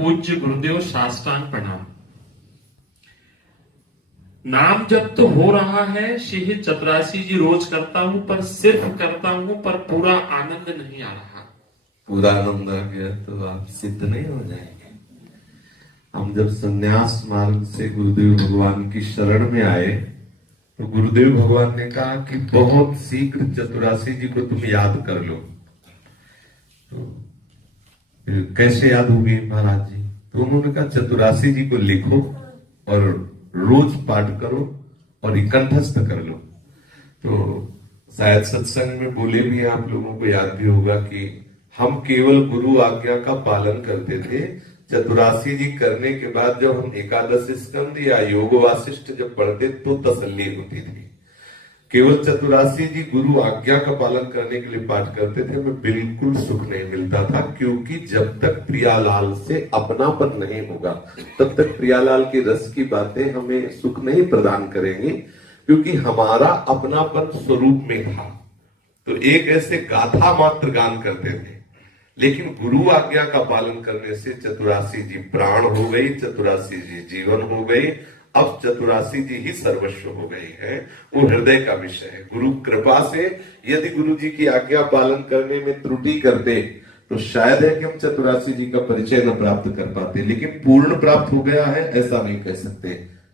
पूज्य गुरुदेव साष्टांग प्रणाम। नाम जब तो हो रहा है, श्री चतुरासी जी रोज करता हूं, पर सिर्फ करता हूं, पर पूरा आनंद नहीं आ रहा। पूरा आनंद आ गया तो आप सिद्ध नहीं हो जाएंगे। हम जब संन्यास मार्ग से गुरुदेव भगवान की शरण में आए तो गुरुदेव भगवान ने कहा कि बहुत शीघ्र चतुरासी जी को तुम याद कर लो। तो कैसे याद होगी महाराज जी? तो उन्होंने कहा चतुरासी जी को लिखो और रोज पाठ करो और कंठस्थ कर लो। तो शायद सत्संग में बोले भी आप लोगों को याद भी होगा कि हम केवल गुरु आज्ञा का पालन करते थे। चतुरासी जी करने के बाद जब हम एकादश स्कंद या योग वासिष्ठ जब पढ़ते तो तसल्ली होती थी। केवल चतुरासी जी गुरु आज्ञा का पालन करने के लिए पाठ करते थे, हमें बिल्कुल सुख नहीं मिलता था, क्योंकि जब तक प्रियालाल से अपनापन नहीं होगा तब तक प्रियालाल की रस की बातें हमें सुख नहीं प्रदान करेंगी, क्योंकि हमारा अपनापन स्वरूप में था। तो एक ऐसे गाथा मात्र गान करते थे, लेकिन गुरु आज्ञा का पालन करने से चतुरासी जी प्राण हो गई, चतुरासी जी जीवन हो गई। अब चतुरासी जी ही सर्वस्व हो गई है, वो हृदय का विषय है। गुरु कृपा से यदि गुरु जी की आज्ञा पालन करने में त्रुटि करते तो शायद है कि हम चतुरासी जी का परिचय न प्राप्त कर पाते, लेकिन पूर्ण प्राप्त हो गया है ऐसा नहीं कह सकते,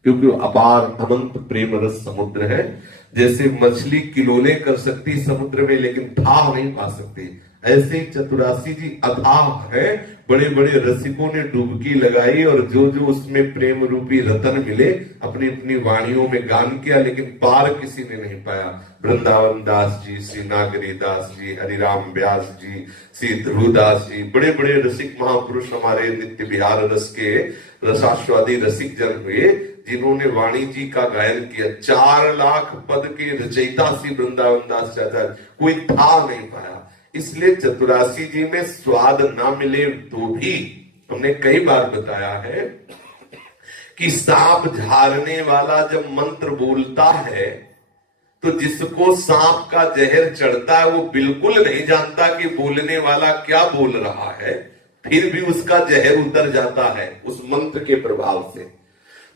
क्योंकि अपार अनंत प्रेम रस समुद्र है। जैसे मछली किलोने कर सकती समुद्र में लेकिन था नहीं पा सकती, ऐसे ही चतुरासी जी अथाह है। बड़े बड़े रसिकों ने डुबकी लगाई और जो जो उसमें प्रेम रूपी रतन मिले अपनी अपनी वाणियों में गान किया, लेकिन पार किसी ने नहीं पाया। वृंदावन दास जी, श्री नागरी दास जी, हरिराम व्यास जी, श्री ध्रुवदास जी, बड़े बड़े रसिक महापुरुष हमारे नित्य विहार रस के रसास्वादी रसिक जन हुए, जिन्होंने वाणी जी का गायन किया। 4 लाख पद के रचयिता श्री वृंदावन दास चाचा कोई था नहीं पाया। इसलिए चतुरासी जी में स्वाद ना मिले तो भी हमने कई बार बताया है कि सांप झाड़ने वाला जब मंत्र बोलता है तो जिसको सांप का जहर चढ़ता है वो बिल्कुल नहीं जानता कि बोलने वाला क्या बोल रहा है, फिर भी उसका जहर उतर जाता है उस मंत्र के प्रभाव से।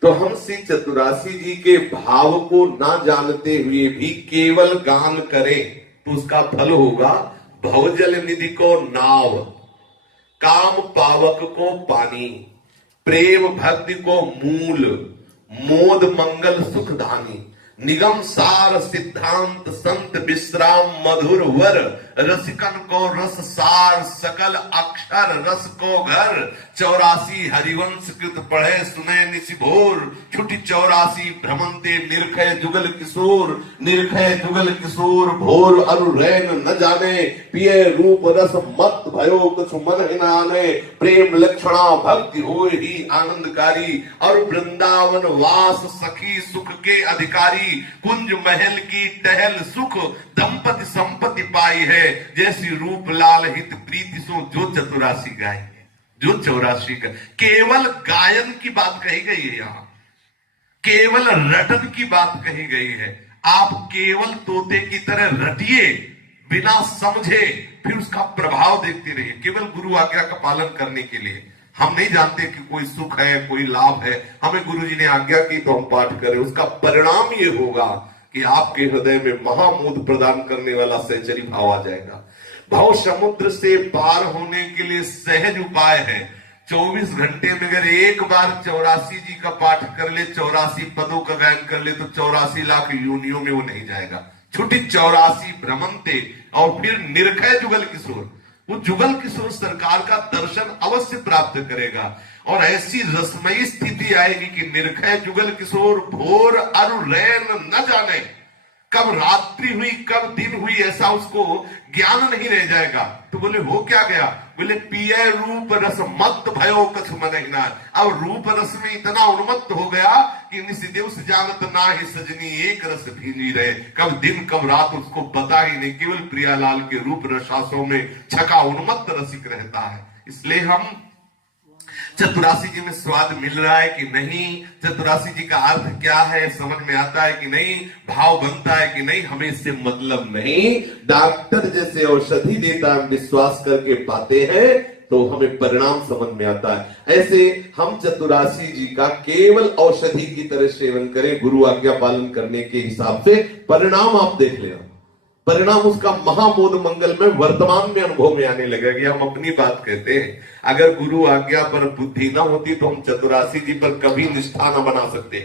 तो हम श्री चतुरासी जी के भाव को ना जानते हुए भी केवल गान करें तो उसका फल होगा भवजल निधि को नाव, काम पावक को पानी, प्रेम भक्ति को मूल, मोद मंगल सुख धानी, निगम सार सिद्धांत संत विश्राम मधुर वर, रसिकन को रस सार सकल अक्षर रस को घर। 84 हरिवंश कृत पढ़े सुने निशिभोर, छुटी 84 भ्रमंते निर्खय जुगल किशोर, निर्खय जुगल किशोर भोर अरु रैन न जाने, पिए रूप रस मत भयो कुछ मन हिनाने, प्रेम लक्षणा भक्ति हो ही आनंदकारी, और वृंदावन वास सखी सुख के अधिकारी, कुंज महल की टहल सुख दंपति संपत्ति पाई है, जैसी रूप लाल हित प्रीति सो जो चतुरासी गाय, जो 84 का केवल गायन की बात कही गई है। यहाँ केवल रटन की बात कही गई है। आप केवल तोते की तरह रटिए बिना समझे, फिर उसका प्रभाव देखते रहिए, केवल गुरु आज्ञा का पालन करने के लिए। हम नहीं जानते कि कोई सुख है, कोई लाभ है, हमें गुरुजी ने आज्ञा की तो हम पाठ करें। उसका परिणाम ये होगा कि आपके हृदय में महामोद प्रदान करने वाला सहचरी भाव आ जाएगा। भाव समुद्र से पार होने के लिए सहज उपाय है। 24 घंटे में अगर एक बार 84 जी का पाठ कर ले, 84 पदों का गायन कर ले, तो 84 लाख योनियों में वो नहीं जाएगा। छुट्टी 84 भ्रमंते और फिर निर्खय जुगल किशोर, वो जुगल किशोर सरकार का दर्शन अवश्य प्राप्त करेगा। और ऐसी रसमयी स्थिति आएगी कि निर्खय जुगल किशोर भोर अरु रैन न जाने, कब रात्रि हुई कब दिन हुई ऐसा उसको ज्ञान नहीं रह जाएगा। तो बोले हो क्या गया? बोले पिए रूप रस मत भयो कछ मन हिना। अब रूप रस में इतना उन्मत्त हो गया कि निशिदेव से जानत ना ही सजनी एक रस भीनी रहे, कब दिन कब रात उसको पता ही नहीं, केवल प्रियालाल के रूप रसासों में छका उन्मत्त रसिक रहता है। इसलिए हम चतुरासी जी में स्वाद मिल रहा है कि नहीं, चतुरासी जी का अर्थ क्या है समझ में आता है कि नहीं, भाव बनता है कि नहीं, हमें इससे मतलब नहीं। डॉक्टर जैसे औषधि देता है, विश्वास करके पाते हैं, तो हमें परिणाम समझ में आता है। ऐसे हम चतुरासी जी का केवल औषधि की तरह सेवन करें, गुरु आज्ञा पालन करने के हिसाब से, परिणाम आप देख लेना। परिणाम उसका महामोद मंगल में वर्तमान में अनुभव में आने लगेगा। कि हम अपनी बात कहते हैं, अगर गुरु आज्ञा पर बुद्धि ना होती तो हम चतुरासी जी पर कभी निष्ठा न बना सकते,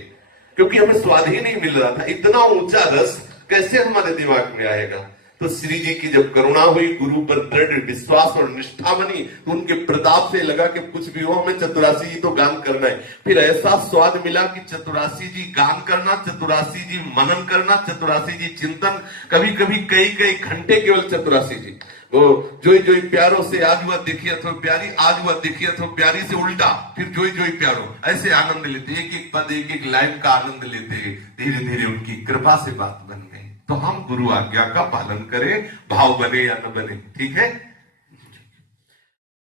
क्योंकि हमें स्वाद ही नहीं मिल रहा था। इतना ऊंचा रस कैसे हमारे दिमाग में आएगा। तो श्री जी की जब करुणा हुई, गुरु पर दृढ़ विश्वास और निष्ठा बनी, तो उनके प्रताप से लगा कि कुछ भी हो हमें चतुरासी जी तो गान करना है। फिर ऐसा स्वाद मिला कि चतुरासी जी गान करना, चतुरासी जी मनन करना, चतुरासी जी चिंतन, कभी कभी कई कई घंटे केवल चतुरासी जी। वो जोई जोई प्यारों से आज हुआ देखिए तो प्यारी, आज हुआ देखिए तो प्यारी से उल्टा, फिर जोई जोई प्यारो, ऐसे आनंद लेते, एक एक पद एक एक लाइन का आनंद लेते। धीरे धीरे उनकी कृपा से बात बन गई। तो हम गुरु आज्ञा का पालन करें, भाव बने या न बने, ठीक है।